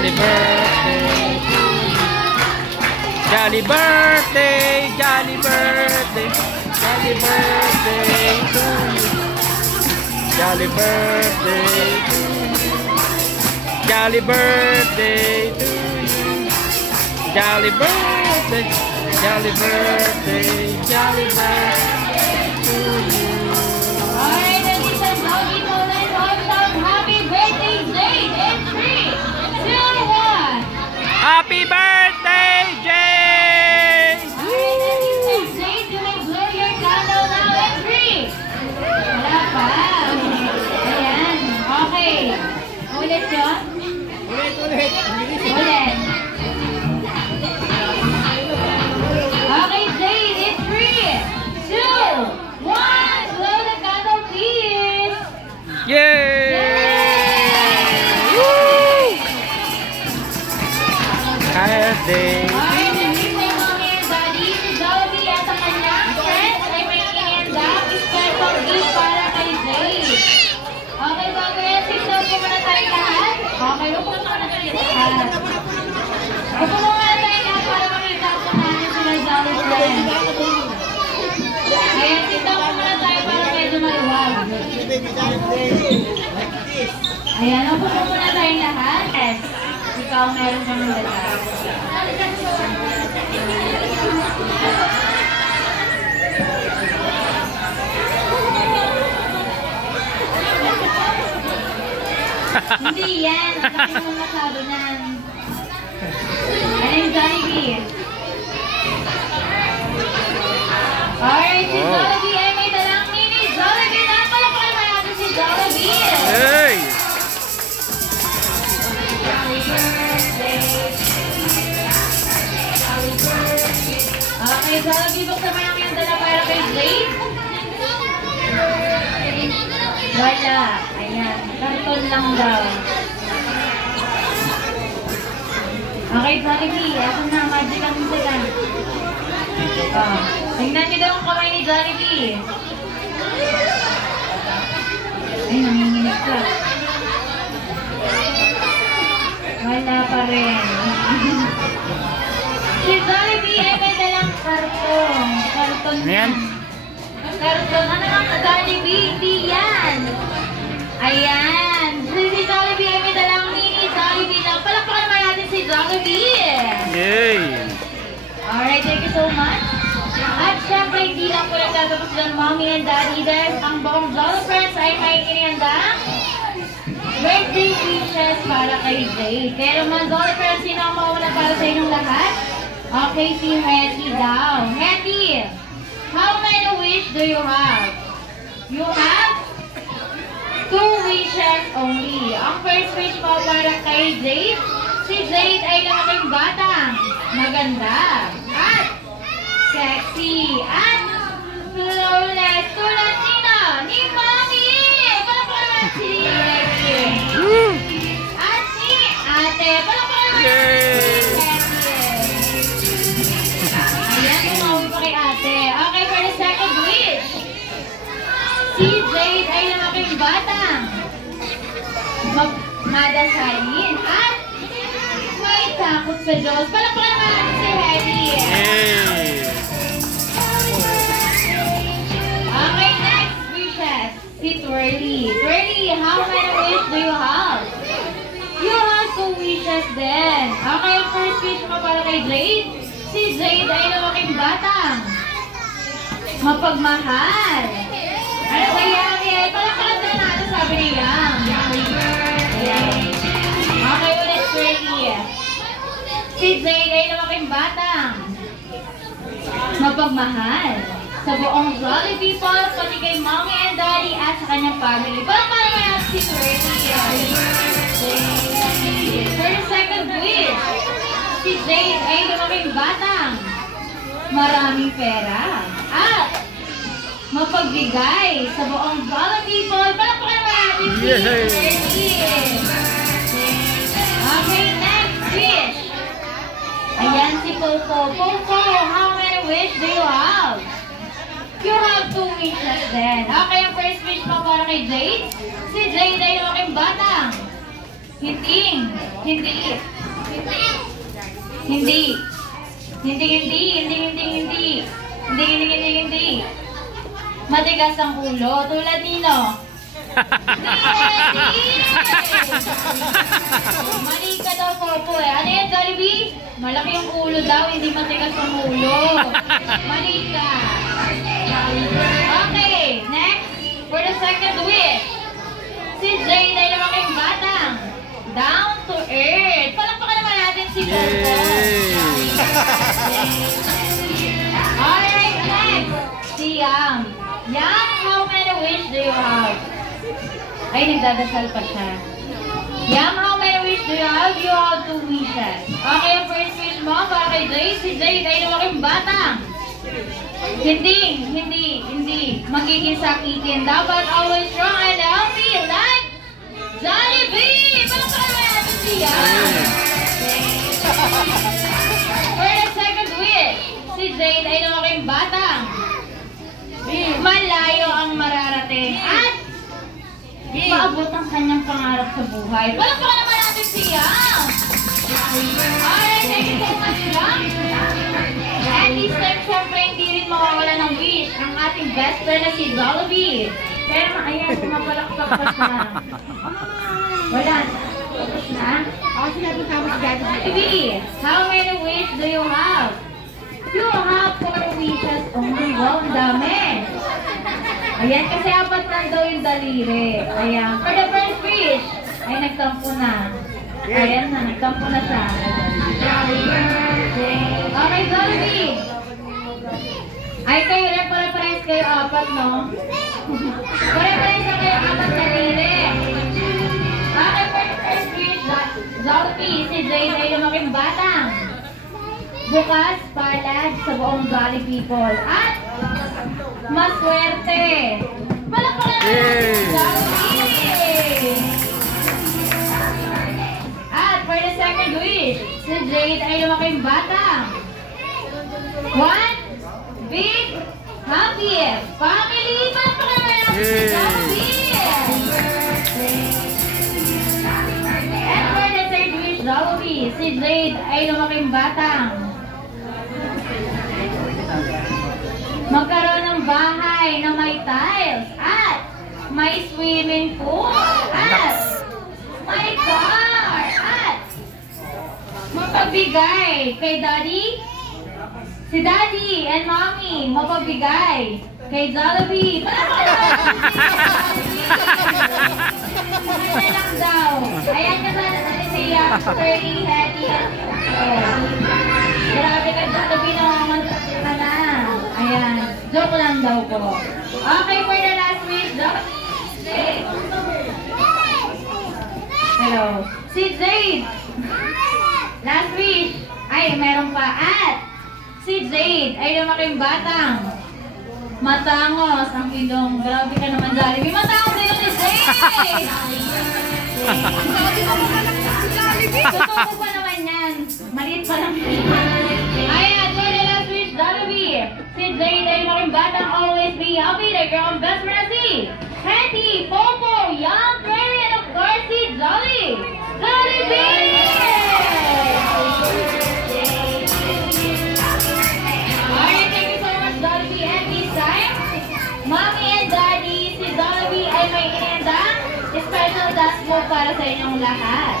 Jolly birthday. Jolly birthday, jolly birthday, jolly birthday to you. Jolly birthday to you. Jolly birthday to you. Jolly birthday, jolly birthday, jolly birthday to you. Alright, and this is Doggy Donuts on happy birthday date in 3, 2, 1. Happy birthday, Jay! Alright, and this is Jade. You may blow your candle now in 3. Wala pa. Ayan. Okay. Ulit yun? Ulit. Okay, Jade, in 3, 2, 1. Blow the candle, please. Yay! Birthday. Alright, and this ay Mommy and Daddy. Si Jollibee at ang kanyang friends ay may inihanda special gift para kay Jade. Okay, bago yan, sisaw po muna tayo lahat. Okay, upo muna tayo lahat. Upo muna tayo lahat para makita ko namin sila Jollibee friends. Ayan, sisaw po muna tayo para medyo maluwag. Ayan, upo muna tayo lahat. Ikaw meron kang dala. Hindi yan. Laki naman masyado nan. Ano yung Jollibee? Alright, si Jollibee ay may dalang mini Jollibee na. Palakpakan na natin si Jollibee. Hey! Okay, Jollibee, buksan mo namin yung dala para kay Jade. Wala. Ayan. Karton lang daw. Okay, Jollibee. Asan na? Magic ang sila. Tingnan niyo daw ang kamay ni Jollibee. Ay, nanginginig ka. Wala pa rin. Si Jollibee ay may dalang karton. Karton yan. Karton. Ano lang sa Jollibee? Hindi yan. Ayan. Si Jollibee ay may dalang mini Jollibee na. Palakpakan naman natin si Jollibee. Yay! Alright, thank you so much. At syempre, hindi lang po nagtatapos doon, Mommy and Daddy. Dahil ang buong Jolly Friends ay may inihanda birthday wishes para kay Jade. Pero mga Jolly Friends, sino ang mauna para sa inyong lahat? Okay, si Hetty daw. Hetty, how many wish do you have? You have 2 wishes only. Ang first wish mo para kay Jade, si Jade ay lamaking bata, maganda, at sexy, at flawless tulad ni Mommy. Palakpakan naman si Hetty. At si Ate. Palakpakan naman si Hetty. Ayan, tumawi pa kay Ate. Okay, for the second wish. Si Jade ay lamaking bata, magmadasalin, at may takot sa Diyos. Palakpakan naman si Hetty. Yay! Okay, next wishes. Si Twirly. Twirly, how many wish do you have? You have 2 wishes din. Okay, ang first wish mo para kay Jade. Si Jade ay lamaking batang mapagmahal. Ano ba yan? Palakpakan na natin, sabi ni Yang. Okay, ulit, Twirly. Si Jade ay lamaking batang mapagmahal sa buong Jolly people, pati kay Mommy and Daddy at sa kanyang family. Palakpakan naman natin si Twirly. For the second wish, si Jade ay lamaking batang maraming pera at mapagbigay sa buong Jolly people. Palakpakan naman natin si Twirly. Okay, next wish. Ayan si Popo. Popo, how many wish do you have? You have 2 wishes then. Okay, ang first wish mo para kay Jade. Si Jade ay lamaking batang Hindi. Hindi. Hindi. Hindi. Matigas ang ulo. Tulad nino. Mali ka daw, Popo eh. Ano yan, Jollibee? Malaki yung ulo daw, hindi matigas ang ulo. Mali ka. Okay, next. For the second wish. Si Jade ay naman kayong batang. Down to earth. Palakpakan naman natin si Popo. Alright, next. Si Yam. Yam, how many wish do you have? Ay, nagdadasal pa siya. Yam, how many wish do you have? You have 2 wishes. Okay, ang first wish mo para kay Jade. Si Jade ay naman kayong batang. Hindi magiging sakitin. Dapat always strong and healthy like Jollibee! Palakpakan naman natin si Yam. For the second wish, si Jade ay naman kayong batang. Malayo ang mararating at maabot ang kanyang pangarap sa buhay. Palakpakan naman natin si Yam. Alright, thank you so much, Yam. And this time, syempre, hindi rin mawawala ng wish ang ating best friend na si Jollibee. Pero ayan, pumapalakpak pa siya. Wala. Tapos na? Ako sinabi kamo si Jollibee. How many wish do you have? You have 4 wishes. Oh my God, ang dami. Ayan, kasi 4 lang daw yung daliri. Ayan. For the first wish, ay nagtampo na. Ayan na, nagtampo na siya. Okay, Jollibee. Ay, kayo rin, para-pares kayo 4, no? Pare-pares na kayo 4 daliri. Okay, for the first wish, Jollibee, si Jade ay lumaking batang. Bukas, palad sa buong Jolly people. At maswerte. Palakpakan natin si Jollibee. At for the second wish, si Jade ay lumaking batang. 1 big happy family. Palakpakan natin si Jollibee. And for the third wish, Jollibee, si Jade ay lumaking batang. Magkaroon ng bahay na may tiles at may swimming pool at may car at mapabigay kay Daddy, si Daddy and Mommy, mapabigay kay Jollibee. Ano lang daw. Ayan kasana natin siya, curly, heady, and grabe ka, Jollibee, namamansak ka na. Ayan, joke lang daw po. Okay, for the last wish, Jade. Hello. Si Jade. Last wish. Ay, meron pa. At si Jade ay lumaking batang. Matangos ang ilong. Grabe ka naman, Jollibee. Matangos ilong si Jade. Totoo pa naman yan. Maliit pa lang. Ayan, for the last wish, Jollibee. Si Jade ay lumaking batang, always be happy. Like your own best friend si Hetty, Popo, Yam, Prairie, and of course si Jollibee. Alright, thank you so much, Jollibee. And this time, Mommy and Daddy, si Jollibee ay may inendang special dance mo para sa inyong lahat.